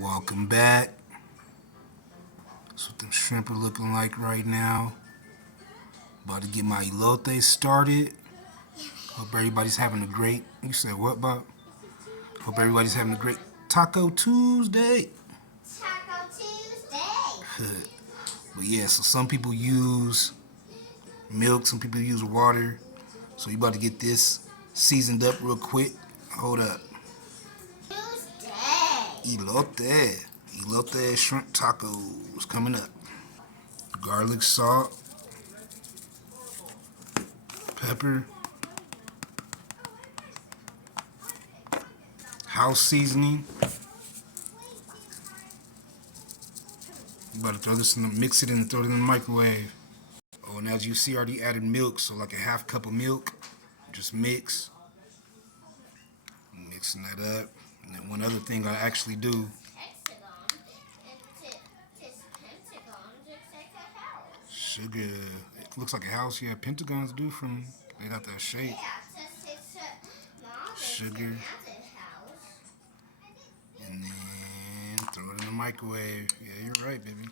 Welcome back. That's what them shrimp are looking like right now. About to get my elote started. Hope everybody's having a great. You said what, Bob? Hope everybody's having a great Taco Tuesday. Taco Tuesday. But yeah, so some people use milk, some people use water. So you about to get this seasoned up real quick. Hold up. Tuesday. Elote. Elote shrimp tacos coming up. Garlic salt, pepper, house seasoning. You about to throw this in the mix it and throw it in the microwave. Oh, and as you see, I already added milk, so like a half cup of milk. Just mix. Mixing that up. And then one other thing I actually do. Hexagon. This pentagon looks like a house. Sugar. It looks like a house. Yeah, pentagons do from. They got that shape. Yeah, it's a Sugar. house. And then throw it in the microwave. Yeah, you're right, baby.